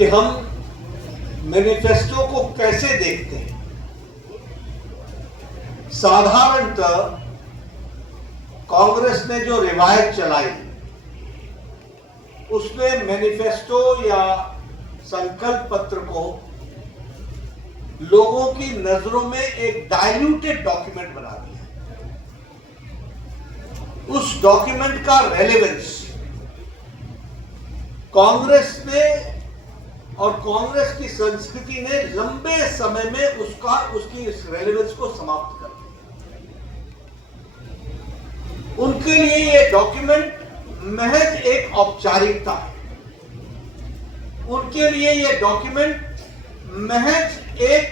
कि हम मैनिफेस्टो को कैसे देखते हैं। साधारणतः कांग्रेस ने जो रिवायत चलाई उसमें मैनिफेस्टो या संकल्प पत्र को लोगों की नजरों में एक डाइल्यूटेड डॉक्यूमेंट बना दिया। उस डॉक्यूमेंट का रेलेवेंस कांग्रेस ने और कांग्रेस की संस्कृति ने लंबे समय में उसकी इस रेलेवेंस को समाप्त कर दिया। उनके लिए ये डॉक्यूमेंट महज एक औपचारिकता है। उनके लिए ये डॉक्यूमेंट महज एक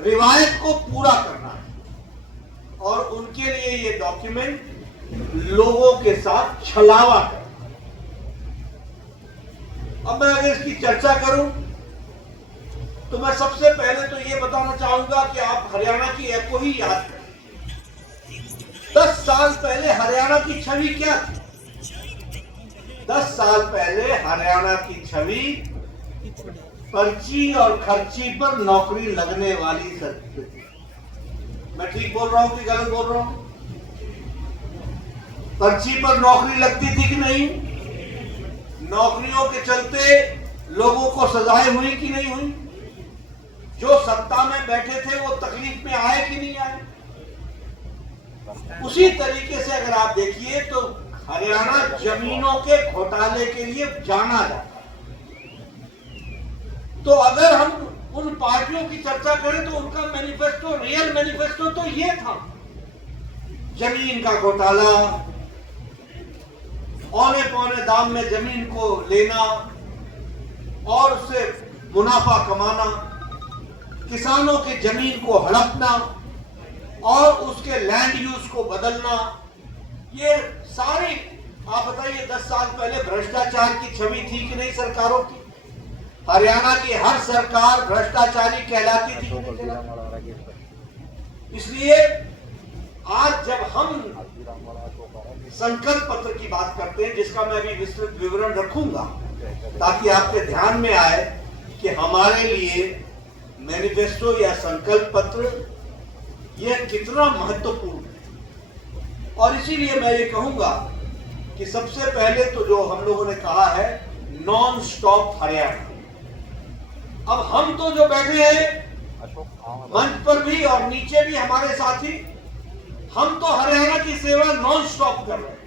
रिवायत को पूरा करना है और उनके लिए ये डॉक्यूमेंट लोगों के साथ छलावा करना। अब मैं अगर इसकी चर्चा करूं तो मैं सबसे पहले तो ये बताना चाहूंगा कि आप हरियाणा की ऐप को ही याद करें। 10 साल पहले हरियाणा की छवि क्या थी? 10 साल पहले हरियाणा की छवि पर्ची और खर्ची पर नौकरी लगने वाली संस्कृति। मैं ठीक बोल रहा हूं कि गलत बोल रहा हूं? पर्ची पर नौकरी लगती थी कि नहीं? नौकरियों के चलते लोगों को सजाएं हुई कि नहीं हुई? जो सत्ता में बैठे थे वो तकलीफ में आए कि नहीं आए? उसी तरीके से अगर आप देखिए तो हरियाणा जमीनों के घोटाले के लिए जाना जाता है। तो अगर हम उन पार्टियों की चर्चा करें तो उनका मैनिफेस्टो, रियल मैनिफेस्टो तो ये था, जमीन का घोटाला, औने पौने दाम में जमीन को लेना और उससे मुनाफा कमाना, किसानों की जमीन को हड़पना और उसके लैंड यूज को बदलना। ये सारी, आप बताइए 10 साल पहले भ्रष्टाचार की छवि थी कि नहीं सरकारों की? हरियाणा की हर सरकार भ्रष्टाचारी कहलाती थी। इसलिए आज जब हम संकल्प पत्र की बात करते हैं, जिसका मैं अभी विस्तृत विवरण रखूंगा ताकि आपके ध्यान में आए कि हमारे लिए मैनिफेस्टो या संकल्प पत्र यह कितना महत्वपूर्ण है। और इसीलिए मैं ये कहूंगा कि सबसे पहले तो जो हम लोगों ने कहा है नॉन स्टॉप हरियाणा। अब हम तो जो बैठे हैं मंच पर भी और नीचे भी हमारे साथी, हम तो हरियाणा की सेवा नॉन स्टॉप कर रहे हैं,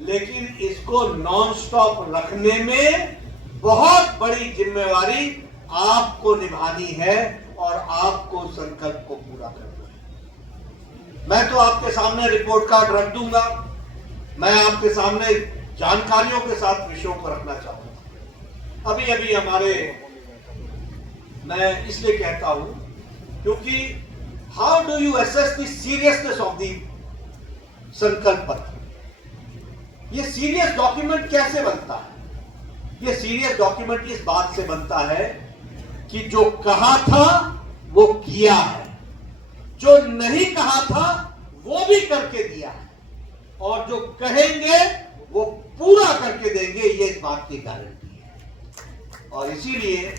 लेकिन इसको नॉन स्टॉप रखने में बहुत बड़ी जिम्मेवारी आपको निभानी है और आपको संकल्प को पूरा करना है। मैं तो आपके सामने रिपोर्ट कार्ड रख दूंगा, मैं आपके सामने जानकारियों के साथ विषयों को रखना चाहूंगा। अभी अभी हमारे, मैं इसलिए कहता हूं क्योंकि how do you assess the seriousness of the संकल्प पत्र? ये सीरियस डॉक्यूमेंट कैसे बनता है? ये सीरियस डॉक्यूमेंट इस बात से बनता है कि जो कहा था वो किया है, जो नहीं कहा था वो भी करके दिया है, और जो कहेंगे वो पूरा करके देंगे, ये इस बात की गारंटी है। और इसीलिए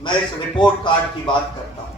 मैं इस रिपोर्ट कार्ड की बात करता हूं।